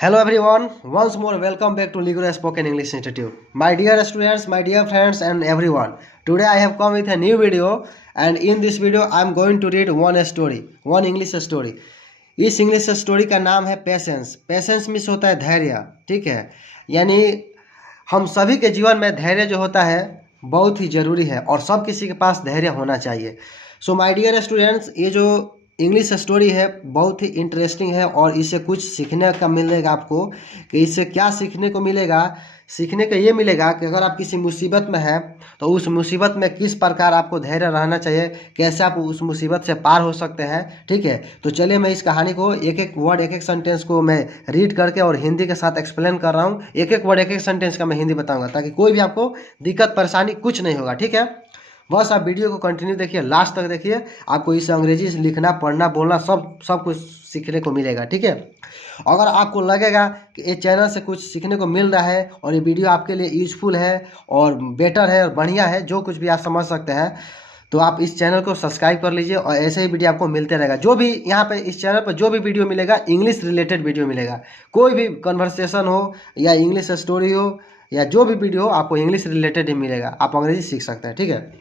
Hello everyone, once more welcome back to Liguro Spoken English Institute. My dear students, my dear friends and everyone. Today I have come with a new video and in this video I am going to read one English story. इस English story का नाम है patience. Patience means होता है धैर्य, ठीक है। यानी हम सभी के जीवन में धैर्य जो होता है बहुत ही ज़रूरी है और सब किसी के पास धैर्य होना चाहिए। सो माय डियर स्टूडेंट्स, ये जो इंग्लिश स्टोरी है बहुत ही इंटरेस्टिंग है और इससे कुछ सीखने का मिलेगा आपको। कि इससे क्या सीखने को मिलेगा? सीखने का ये मिलेगा कि अगर आप किसी मुसीबत में हैं तो उस मुसीबत में किस प्रकार आपको धैर्य रहना चाहिए, कैसे आप उस मुसीबत से पार हो सकते हैं, ठीक है। तो चलिए मैं इस कहानी को एक एक वर्ड एक एक सेंटेंस को मैं रीड करके और हिंदी के साथ एक्सप्लेन कर रहा हूँ। एक एक वर्ड एक एक सेंटेंस का मैं हिंदी बताऊँगा ताकि कोई भी आपको दिक्कत परेशानी कुछ नहीं होगा, ठीक है। बस आप वीडियो को कंटिन्यू देखिए, लास्ट तक देखिए, आपको इसे अंग्रेजी लिखना पढ़ना बोलना सब कुछ सीखने को मिलेगा, ठीक है। अगर आपको लगेगा कि ये चैनल से कुछ सीखने को मिल रहा है और ये वीडियो आपके लिए यूजफुल है और बेटर है और बढ़िया है, जो कुछ भी आप समझ सकते हैं, तो आप इस चैनल को सब्सक्राइब कर लीजिए और ऐसे ही वीडियो आपको मिलते रहेगा। जो भी यहाँ पे इस चैनल पर जो भी वीडियो मिलेगा इंग्लिश रिलेटेड वीडियो मिलेगा। कोई भी कन्वर्सेशन हो या इंग्लिश स्टोरी हो या जो भी वीडियो हो आपको इंग्लिश रिलेटेड ही मिलेगा, आप अंग्रेजी सीख सकते हैं, ठीक है।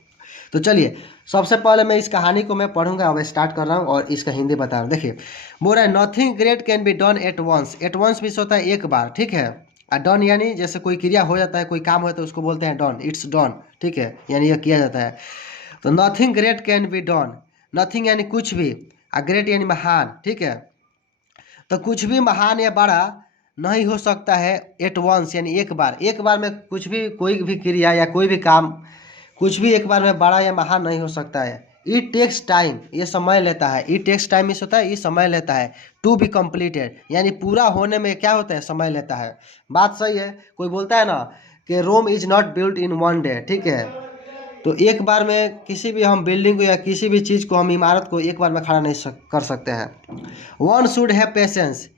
तो चलिए सबसे पहले मैं इस कहानी को मैं पढ़ूंगा, अब स्टार्ट कर रहा हूँ और इसका हिंदी बता रहा हूँ। देखिए बोल रहा है nothing great can be done at once. At once means होता है एक बार, ठीक है। डन यानी जैसे कोई क्रिया हो जाता है, कोई काम होता है उसको बोलते हैं डन, इट्स डन, ठीक है, यानी यह किया जाता है। तो nothing great can be done, nothing यानी कुछ भी, ग्रेट यानी महान, ठीक है। तो कुछ भी महान या बड़ा नहीं हो सकता है एट वंस यानी एक बार। एक बार में कुछ भी कोई भी क्रिया या कोई भी काम कुछ भी एक बार में बड़ा या महान नहीं हो सकता है। इट टेक्स टाइम, ये समय लेता है। इट टेक्स टाइम इस होता है ये समय लेता है। टू बी कम्प्लीटेड यानी पूरा होने में क्या होता है, समय लेता है। बात सही है। कोई बोलता है ना कि Rome is not built in one day, ठीक है। तो एक बार में किसी भी हम बिल्डिंग को या किसी भी चीज़ को, हम इमारत को एक बार में खड़ा नहीं कर सकते हैं। वन शुड हैव पेशेंस,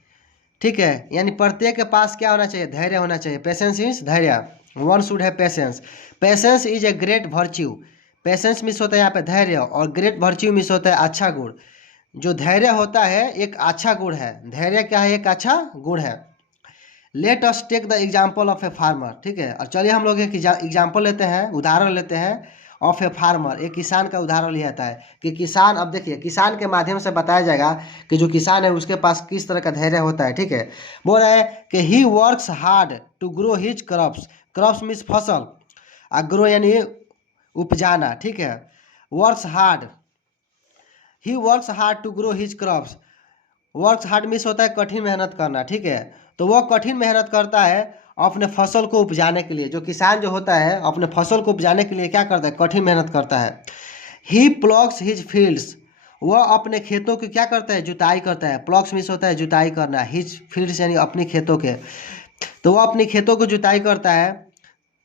ठीक है, यानी प्रत्येक के पास क्या होना चाहिए, धैर्य होना चाहिए। पेशेंस मीन्स धैर्य। One should have patience. Patience is a great virtue. Patience means होता है यहाँ पे धैर्य और ग्रेट वर्च्यू मीन्स होता है अच्छा गुण। जो धैर्य होता है एक अच्छा गुण है। धैर्य क्या है, एक अच्छा गुण है। Let us take the example of a farmer, ठीक है। और चलिए हम लोग एक एग्जाम्पल लेते हैं, उदाहरण लेते हैं ऑफ ए फार्मर। एक किसान का उदाहरण लिया जाता है कि किसान, अब देखिए किसान के माध्यम से बताया जाएगा कि जो किसान है उसके पास किस तरह का धैर्य होता है, ठीक है। बोल रहा है कि he works hard to grow his crops. Crops means फसल, ग्रो यानी उपजाना, ठीक है। Works hard, he works hard to grow his crops. Works hard means होता है कठिन मेहनत करना, ठीक है। तो वह कठिन मेहनत करता है अपने फसल को उपजाने के लिए। जो किसान जो होता है अपने फसल को उपजाने के लिए क्या करता है, कठिन मेहनत करता है। ही प्लॉग्स हिज फील्ड्स, वह अपने खेतों की क्या करता है, जुताई करता है। प्लॉग्स मीन्स होता है जुताई करना, हिज फील्ड्स यानी अपनी खेतों के। तो वह अपनी खेतों को जुताई करता है।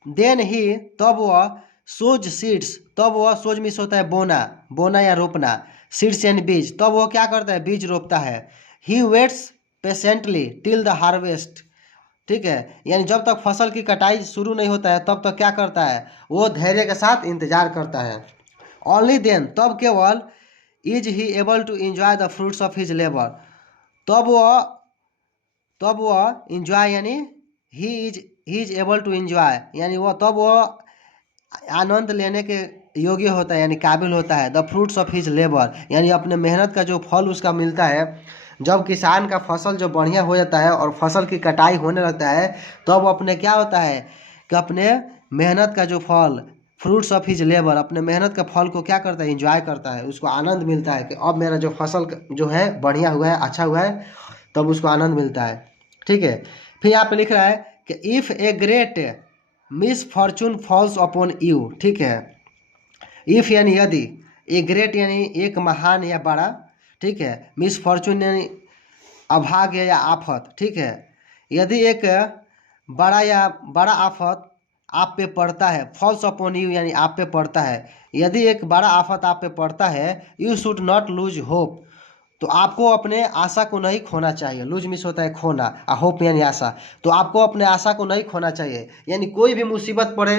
देन ही, तब वह सोज सीड्स, तब वह सोज मीन्स होता है बोना, बोना या रोपना, सीड्स यानी बीज। तब वह क्या करता है, बीज रोपता है। He waits patiently till the harvest, ठीक है, यानी जब तक फसल की कटाई शुरू नहीं होता है तब तक क्या करता है, वो धैर्य के साथ इंतजार करता है। ओनली देन, तब केवल, is he able to enjoy the fruits of his labour, तब वह इंजॉय यानी he is able to enjoy, यानी वह तब वह आनंद लेने के योग्य होता है, यानी काबिल होता है। The fruits of his labour, यानी अपने मेहनत का जो फल उसका मिलता है। जब किसान का फसल जो बढ़िया हो जाता है और फसल की कटाई होने लगता है तब अपने क्या होता है कि अपने मेहनत का जो फल, फ्रूट्स ऑफ हिज लेबर, अपने मेहनत का फल को क्या करता है, इंजॉय करता है। उसको आनंद मिलता है कि अब मेरा जो फसल जो है बढ़िया हुआ है, अच्छा हुआ है, तब उसको आनंद मिलता है, ठीक है। फिर यहाँ पे लिख रहा है कि if a great miss Fortune false upon you, ठीक है। इफ़ यानी यदि, ए ग्रेट यानी एक महान या बड़ा, ठीक है। मिस फॉर्चून यानी अभाग्य या आफत, ठीक है। यदि एक बड़ा आफत आप पे पड़ता है, फॉल्स अपॉन यू यानी आप पे पड़ता है। यदि एक बड़ा आफत आप पे पड़ता है, you should not lose hope, तो आपको अपने आशा को नहीं खोना चाहिए। लूज मिस होता है खोना, होप यानी आशा। तो आपको अपने आशा को नहीं खोना चाहिए। यानी कोई भी मुसीबत पड़े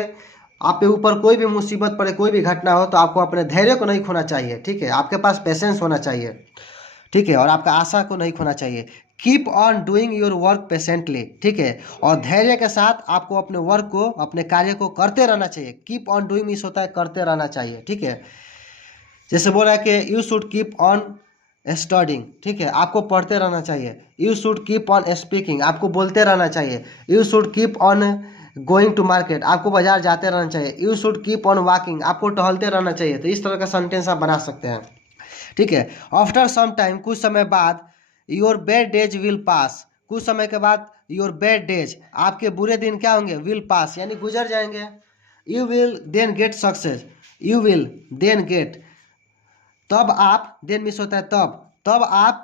आप पे ऊपर, कोई भी मुसीबत पड़े, कोई भी घटना हो, तो आपको अपने धैर्य को नहीं खोना चाहिए, ठीक है। आपके पास पेशेंस होना चाहिए, ठीक है, और आपका आशा को नहीं खोना चाहिए। Keep on doing your work patiently, ठीक है, और धैर्य के साथ आपको अपने वर्क को, अपने कार्य को करते रहना चाहिए। कीप ऑन डूइंग मीन्स होता है करते रहना चाहिए, ठीक है। जैसे बोला है कि you should keep on studying, ठीक है, आपको पढ़ते रहना चाहिए। You should keep on speaking, आपको बोलते रहना चाहिए। You should keep on going to market, आपको बाजार जाते रहना चाहिए। You should keep on walking, आपको टहलते रहना चाहिए। तो इस तरह का सेंटेंस आप बना सकते हैं, ठीक है। आफ्टर सम टाइम, कुछ समय बाद, your bad days will pass, कुछ समय के बाद योर बैड डेज, आपके बुरे दिन क्या होंगे, विल पास यानी गुजर जाएंगे। You will then get success, you will then get, तब आप, देन मीन्स होता है तब आप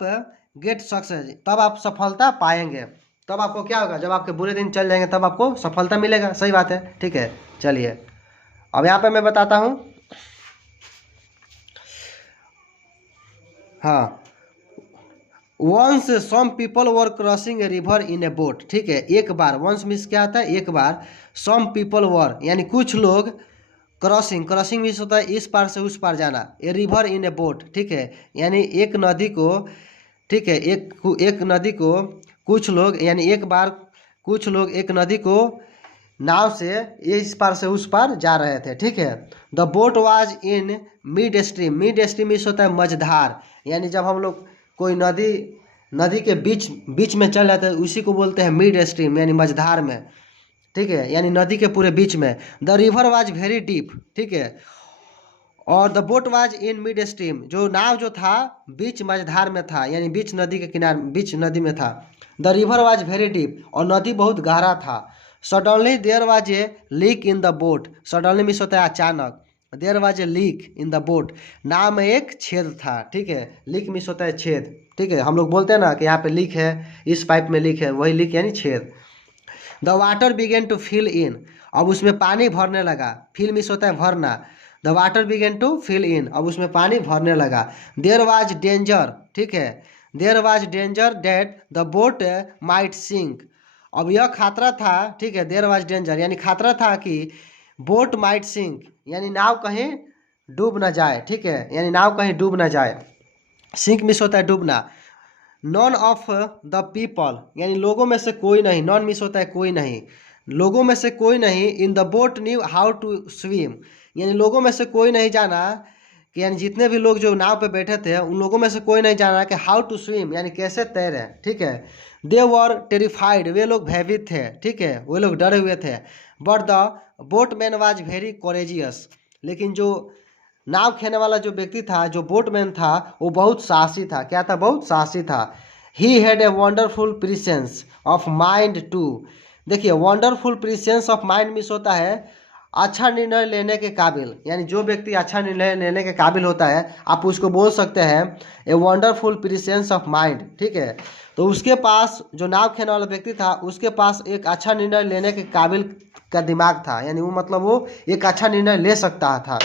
गेट सक्सेस, तब आप सफलता पाएंगे। तब आपको क्या होगा, जब आपके बुरे दिन चल जाएंगे तब आपको सफलता मिलेगा। सही बात है, ठीक है। चलिए अब यहाँ पे मैं बताता हूँ। हाँ, once some people were crossing a river in a boat, ठीक है। एक बार, वंस मीन्स क्या होता है, एक बार। सम पीपल वर यानी कुछ लोग, क्रॉसिंग, क्रॉसिंग मीन्स होता है इस पार से उस पार जाना। ए रिवर इन ए बोट, ठीक है, यानी एक नदी को, ठीक है, एक नदी को कुछ लोग, यानी एक बार कुछ लोग एक नदी को नाव से इस पार से उस पार जा रहे थे, ठीक है। The boat was in mid stream, mid stream means होता है मझधार, यानी जब हम लोग कोई नदी, नदी के बीच बीच में चल जाते हैं उसी को बोलते हैं मिड स्ट्रीम, यानी मझधार में, ठीक है, यानी नदी के पूरे बीच में। The river was very deep, ठीक है, और the boat was in mid stream, जो नाव जो था बीच मझधार में था, यानी बीच नदी के किनारे, बीच नदी में था। The river was very deep, और नदी बहुत गहरा था। Suddenly there was a leak in the boat, suddenly means होता है अचानक। There was a leak in the boat, नाव में एक छेद था, ठीक है। लीक मीन्स होता है छेद, ठीक है। हम लोग बोलते हैं ना कि यहाँ पे लीक है, इस पाइप में लीक है, वही लीक यानी छेद। The water began to fill in, अब उसमें पानी भरने लगा। फिल मीन्स होता है भरना। The water began to fill in, अब उसमें पानी भरने लगा। देयर वाज डेंजर, ठीक है, there was danger that the boat might sink, अब यह खतरा था, ठीक है। देयर वाज डेंजर यानी खतरा था कि बोट माइट सिंक, यानी नाव कहीं डूब ना जाए, ठीक है, यानी नाव कहीं डूब ना जाए। सिंक मिस होता है डूबना। नॉन ऑफ द पीपल, यानी लोगों में से कोई नहीं, नॉन मिस होता है कोई नहीं, लोगों में से कोई नहीं। In the boat knew how to swim, यानी लोगों में से कोई नहीं जाना कि, यानी जितने भी लोग जो नाव पे बैठे थे उन लोगों में से कोई नहीं जाना कि हाउ टू स्विम यानी कैसे तैरे, ठीक है। दे वर टेरिफाइड, वे लोग भयभीत थे, ठीक है, वे लोग डरे हुए थे। But the boatman was very courageous, लेकिन जो नाव खेने वाला जो व्यक्ति था, जो बोटमैन था, वो बहुत साहसी था। क्या था, बहुत साहसी था। He had a wonderful presence of mind too, देखिए wonderful presence of mind means होता है अच्छा निर्णय लेने के काबिल, यानी जो व्यक्ति अच्छा निर्णय लेने के काबिल होता है आप उसको बोल सकते हैं ए वंडरफुल प्रिसेंस ऑफ माइंड, ठीक है। तो उसके पास, जो नाव खेने वाला व्यक्ति था, उसके पास एक अच्छा निर्णय लेने के काबिल का दिमाग था, यानी वो मतलब वो एक अच्छा निर्णय ले सकता था।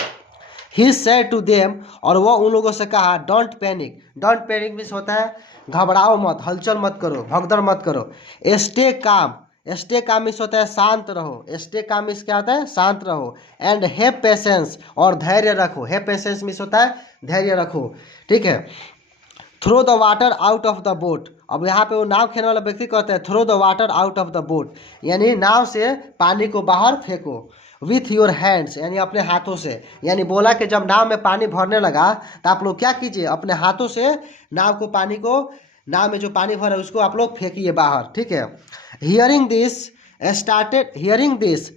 ही सेड टू देम, और वह उन लोगों से कहा don't panic, don't panic means होता है घबराओ मत, हलचल मत करो, भगदड़ मत करो। Stay calm, stay calm means होता है शांत रहो, स्टे काम मीन्स क्या होता है, शांत रहो। एंड हैव पेशेंस, और धैर्य रखो, हैव पेशेंस मीन्स होता है धैर्य रखो, ठीक है। Throw the water out of the boat, अब यहाँ पे वो नाव खेलने वाला व्यक्ति कहते हैं throw the water out of the boat, यानी नाव से पानी को बाहर फेंको। विथ योर हैंड्स, यानी अपने हाथों से, यानी बोला कि जब नाव में पानी भरने लगा तो आप लोग क्या कीजिए, अपने हाथों से नाव को, पानी को, नाव में जो पानी भरा है उसको आप लोग फेंकिए बाहर, ठीक है। Hearing this started, hearing this,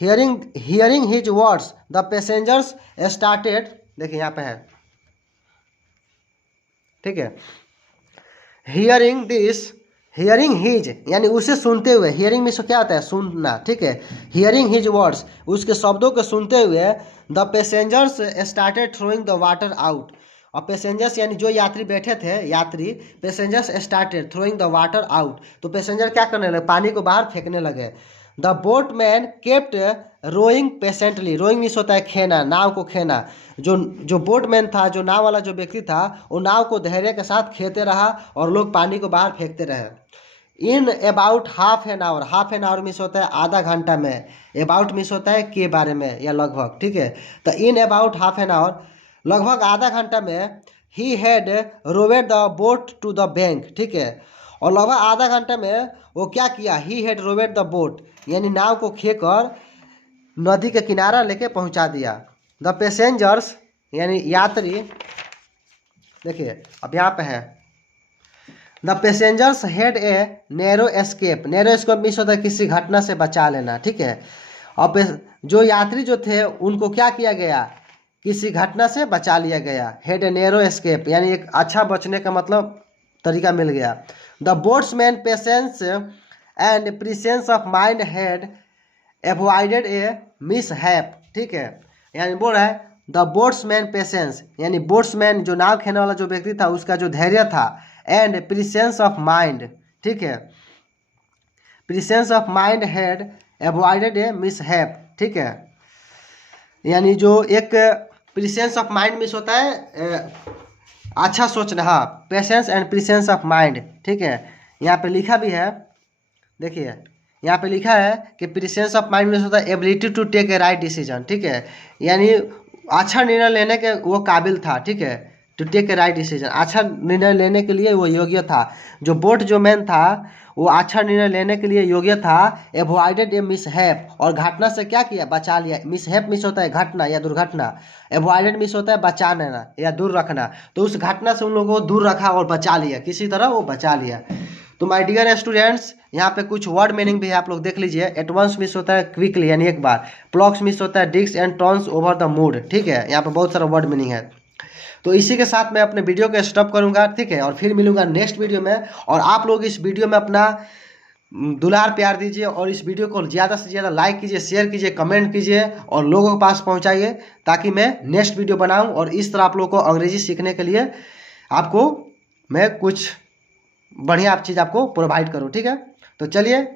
hearing his words the passengers started, देखिए यहाँ पे है, ठीक है। हियरिंग दिस, हियरिंग हिज यानी उसे सुनते हुए, हियरिंग में क्या होता है, सुनना, ठीक है। हियरिंग हिज वर्ड्स, उसके शब्दों को सुनते हुए, the passengers started throwing the water out, और पैसेंजर्स यानी जो यात्री बैठे थे, यात्री, passengers started throwing the water out, तो पैसेंजर क्या करने लगे, पानी को बाहर फेंकने लगे। The boatman kept rowing patiently, rowing means होता है खेना, नाव को खेना। जो बोटमैन था, जो नाव वाला जो व्यक्ति था, वो नाव को धैर्य के साथ खेते रहा और लोग पानी को बाहर फेंकते रहे। इन about half an our, half an hour means होता है आधा घंटा में, अबाउट मीन्स होता है के बारे में या लगभग, ठीक है। तो in about half an hour, लगभग आधा घंटा में, he had rowed the boat to the bank, ठीक है, और लगभग आधा घंटे में वो क्या किया, ही हैड रोवेड द बोट, यानी नाव को खेकर नदी के किनारा लेके पहुंचा दिया। द पैसेंजर्स यानी यात्री, देखिए अब यहाँ पे है, the passengers had a narrow escape. Narrow escape means होता है किसी घटना से बचा लेना, ठीक है। अब जो यात्री जो थे उनको क्या किया गया, किसी घटना से बचा लिया गया। हैड ए नैरो एस्केप यानी एक अच्छा बचने का मतलब तरीका मिल गया। The boatsman patience and presence of mind had avoided a mishap, ठीक है। यानी बोल रहा है द बोट्समैन पेशेंस यानी बोट्समैन जो नाव खेलने वाला जो व्यक्ति था उसका जो धैर्य था, एंड प्रिसेंस ऑफ माइंड, ठीक है, presence of mind had avoided a mishap, ठीक है। यानी जो एक प्रिसेंस ऑफ माइंड मिस होता है अच्छा सोचना, हाँ, patience and presence of mind, ठीक है। यहाँ पे लिखा भी है, देखिए यहाँ पे लिखा है कि प्रिसेंस ऑफ माइंड मीन्स होता है ability to take a right decision, ठीक है। यानी अच्छा निर्णय लेने के वो काबिल था, ठीक है, to take a right decision, अच्छा निर्णय लेने के लिए वो योग्य था। जो बोट जो मैन था वो अच्छा निर्णय लेने के लिए योग्य था। एवॉइडेड ए मिस हैप, और घटना से क्या किया, बचा लिया। मिस हैप मिस होता है घटना या दुर्घटना, एवॉइडेड मिस होता है बचा लेना या दूर रखना। तो उस घटना से उन लोगों को दूर रखा और बचा लिया, किसी तरह वो बचा लिया। तो माय डियर स्टूडेंट्स, यहाँ पे कुछ वर्ड मीनिंग भी है, आप लोग देख लीजिए। एटवांस मिस होता है क्विकली यानी एक बार, प्लॉक्स मिस होता है digs and turns over the mood, ठीक है। यहाँ पे बहुत सारा वर्ड मीनिंग है। तो इसी के साथ मैं अपने वीडियो को स्टॉप करूँगा, ठीक है, और फिर मिलूंगा नेक्स्ट वीडियो में। और आप लोग इस वीडियो में अपना दुलार प्यार दीजिए और इस वीडियो को ज़्यादा से ज़्यादा लाइक कीजिए, शेयर कीजिए, कमेंट कीजिए और लोगों के पास पहुंचाइए, ताकि मैं नेक्स्ट वीडियो बनाऊं और इस तरह आप लोगों को अंग्रेजी सीखने के लिए आपको मैं कुछ बढ़िया चीज़ आपको प्रोवाइड करूं, ठीक है। तो चलिए